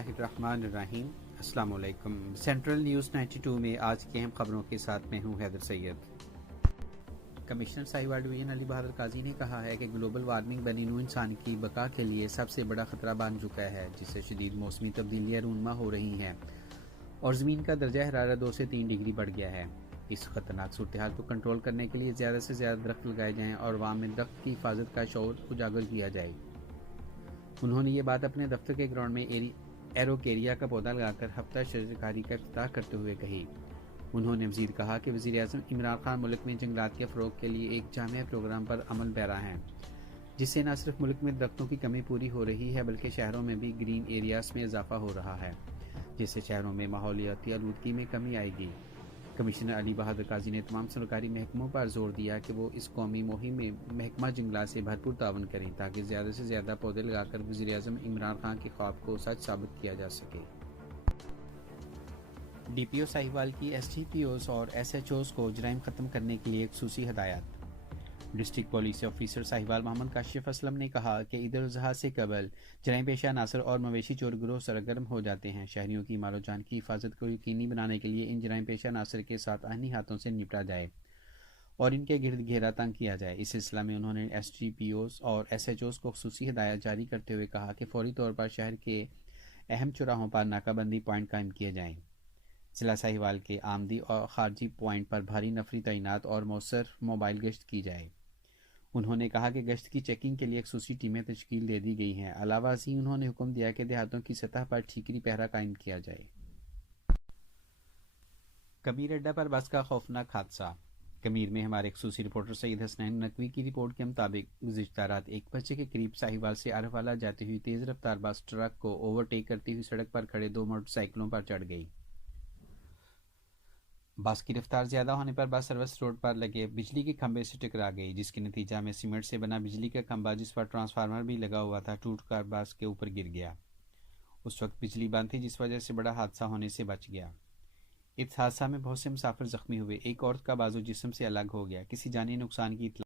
اللہ الرحمن الرحیم۔ السلام علیکم۔ سینٹرل نیوز 92 میں آج کی اہم خبروں کے ساتھ میں ہوں حیدر سید۔ کمشنر ساہیوال ڈویژن علی بہادر قاضی نے کہا ہے کہ گلوبل وارمنگ بنی نوع انسان کی بقا کے لیے سب سے بڑا خطرہ بن چکا ہے، جس سے شدید موسمی تبدیلیاں رونما ہو رہی ہیں اور زمین کا درجہ حرارت 2 سے 3 ڈگری بڑھ گیا ہے۔ اس خطرناک صورتحال کو کنٹرول کرنے کے لیے زیادہ سے زیادہ درخت لگائے جائیں اور عوام میں درخت کی حفاظت کا شعور اجاگر کیا جائے۔ انہوں نے یہ بات اپنے دفتر کے گراؤنڈ میں ایروکیریا کا پودا لگا کر ہفتہ شجرکاری کا افتتاح کرتے ہوئے کہی۔ انہوں نے مزید کہا کہ وزیر اعظم عمران خان ملک میں جنگلات کے فروغ کے لیے ایک جامع پروگرام پر عمل پیرا ہیں، جس سے نہ صرف ملک میں درختوں کی کمی پوری ہو رہی ہے بلکہ شہروں میں بھی گرین ایریاز میں اضافہ ہو رہا ہے، جس سے شہروں میں ماحولیاتی آلودگی میں کمی آئے گی۔ کمشنر علی بہادر قاضی نے تمام سرکاری محکموں پر زور دیا کہ وہ اس قومی مہم میں محکمہ جنگلات سے بھرپور تعاون کریں تاکہ زیادہ سے زیادہ پودے لگا کر وزیر اعظم عمران خان کے خواب کو سچ ثابت کیا جا سکے۔ ڈی پی او ساہیوال کی ایس ڈی پی اوز اور ایس ایچ اوز کو جرائم ختم کرنے کے لیے خصوصی ہدایات۔ ڈسٹرکٹ پولیس آفیسر ساہیوال محمد کاشف اسلم نے کہا کہ عید الاضحیٰ سے قبل جرائم پیشہ عناصر اور مویشی چور گروہ سرگرم ہو جاتے ہیں۔ شہریوں کی مال و جان کی حفاظت کو یقینی بنانے کے لیے ان جرائم پیشہ عناصر کے ساتھ آہنی ہاتھوں سے نپٹا جائے اور ان کے گرد گھیرا تنگ کیا جائے۔ اس سلسلہ میں انہوں نے ایس ڈی پی اوز اور ایس ایچ اوز کو خصوصی ہدایات جاری کرتے ہوئے کہا کہ فوری طور پر شہر کے اہم چوراہوں پر ناکہ بندی پوائنٹ قائم کیے جائیں۔ ضلع ساہیوال کے آمدی اور خارجی پوائنٹ پر بھاری نفری تعینات اور مؤثر موبائل گشت کی جائے۔ انہوں نے کہا کہ گشت کی چیکنگ کے لیے خصوصی ٹیمیں تشکیل دے دی گئی ہیں۔ علاوہ ازیں انہوں نے حکم دیا کہ دیہاتوں کی سطح پر ٹھیکری پہرا قائم کیا جائے۔ کمیر اڈہ پر بس کا خوفناک حادثہ۔ کمیر میں ہمارے خصوصی رپورٹر سید حسنین نقوی کی رپورٹ کے مطابق گزشتہ رات 1 بجے کے قریب ساہیوال سے عرفالہ جاتی ہوئی تیز رفتار بس ٹرک کو اوورٹیک کرتی ہوئی سڑک پر کھڑے 2 موٹر سائیکلوں پر چڑھ گئی۔ بس کی رفتار زیادہ ہونے پر بس سروس روڈ پر لگے بجلی کے کھمبے سے ٹکرا گئی، جس کے نتیجہ میں سیمنٹ سے بنا بجلی کا کھمبا جس پر ٹرانسفارمر بھی لگا ہوا تھا ٹوٹ کر بس کے اوپر گر گیا۔ اس وقت بجلی بند تھی، جس وجہ سے بڑا حادثہ ہونے سے بچ گیا۔ اس حادثہ میں بہت سے مسافر زخمی ہوئے، ایک عورت کا بازو جسم سے الگ ہو گیا۔ کسی جانی نقصان کی اطلاع